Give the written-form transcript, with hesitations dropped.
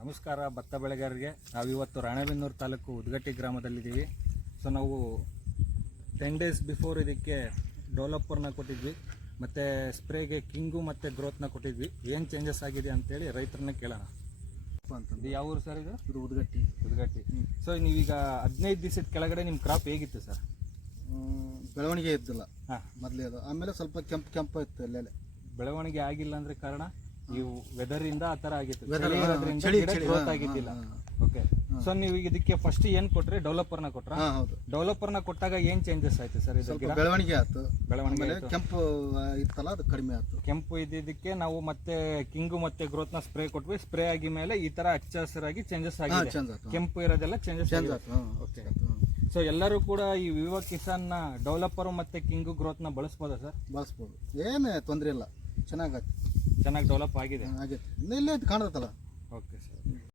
ನಮಸ್ಕಾರ ಭತ್ತ ಬೆಳೆಗಾರರಿಗೆ. ನಾವಿವತ್ತು ರಾಣೆಬೆನ್ನೂರು ತಾಲೂಕು ಉದ್ಗಟ್ಟಿ ಗ್ರಾಮದಲ್ಲಿದ್ದೀವಿ. ಸೊ ನಾವು 10 ಡೇಸ್ ಬಿಫೋರ್ ಇದಕ್ಕೆ ಡೆವಲಪರ್ನ ಕೊಟ್ಟಿದ್ವಿ, ಮತ್ತು ಸ್ಪ್ರೇಗೆ ಕಿಂಗು ಮತ್ತು ಗ್ರೋತ್ನ ಕೊಟ್ಟಿದ್ವಿ. ಏನು ಚೇಂಜಸ್ ಆಗಿದೆ ಅಂತೇಳಿ ರೈತರನ್ನ ಕೇಳೋಣ. ಇದು ಯಾವ ಊರು ಸರ್? ಇದು ಉದ್ಗಟ್ಟಿ. ಸೊ ನೀವೀಗ 15 ದಿವಸದ ಕೆಳಗಡೆ ನಿಮ್ಮ ಕ್ರಾಪ್ ಹೇಗಿತ್ತು ಸರ್? ಬೆಳವಣಿಗೆ ಇದ್ದಿಲ್ಲ ಹಾಂ, ಮೊದಲೇ ಅದು. ಆಮೇಲೆ ಸ್ವಲ್ಪ ಕೆಂಪು ಇತ್ತು ಎಲ್ಲೆಲ್ಲ. ಬೆಳವಣಿಗೆ ಆಗಿಲ್ಲ ಅಂದರೆ ಕಾರಣ ನೀವು ವೆದರಿಂದ ಆ ಥರ ಆಗಿತ್ತು, ಚಳಿ ಗ್ರೋತ್ ಆಗಿದ್ದಿಲ್ಲ. ಓಕೆ. ಸೊ ನೀವು ಇದಕ್ಕೆ ಫಸ್ಟ್ ಏನು ಕೊಟ್ರಿ? ಡೆವಲಪರ್ನ ಕೊಟ್ರ? ಹೌದು. ಡೆವಲಪರ್ನ ಕೊಟ್ಟಾಗ ಏನು ಚೇಂಜಸ್ ಆಯ್ತು ಸರ್? ಸ್ವಲ್ಪ ಬೆಳವಣಿಗೆ ಆಯ್ತು. ಬೆಳವಣಿಗೆ ಕೆಂಪು ಇತ್ತಲ್ಲ, ಅದು ಕಡಿಮೆ ಆಯ್ತು. ಕೆಂಪು ಇದ್ದಿದ್ದಕ್ಕೆ ನಾವು ಮತ್ತೆ ಕಿಂಗು ಮತ್ತೆ ಗ್ರೋತ್ನ ಸ್ಪ್ರೇ ಕೊಟ್ವಿ. ಸ್ಪ್ರೇ ಆಗಿ ಮೇಲೆ ಈ ತರ ಹಚ್ಚ ಹಸಿರಾಗಿ ಚೇಂಜಸ್ ಆಗಿದೆ. ಕೆಂಪು ಇರೋದೆಲ್ಲ ಚೇಂಜಸ್ ಆಗಿದೆ. ಓಕೆ. ಸೊ ಎಲ್ಲರೂ ಕೂಡ ಈ ವಿವೋ ಕಿಸಾನ್ ನ ಡೆವಲಪರ್ ಮತ್ತೆ ಕಿಂಗು ಗ್ರೋತ್ ನ ಬಳಸಬಹುದಾ ಸರ್? ಬಳಸ್ಬೋದು, ಏನು ತೊಂದರೆ ಇಲ್ಲ. ಚೆನ್ನಾಗಿ ಚೆನ್ನಾಗಿ ಡೆವಲಪ್ ಆಗಿದೆ. ಆಗೈತೆ. ಇಲ್ಲೇ ಕಾಣತ್ತಲ್ಲ.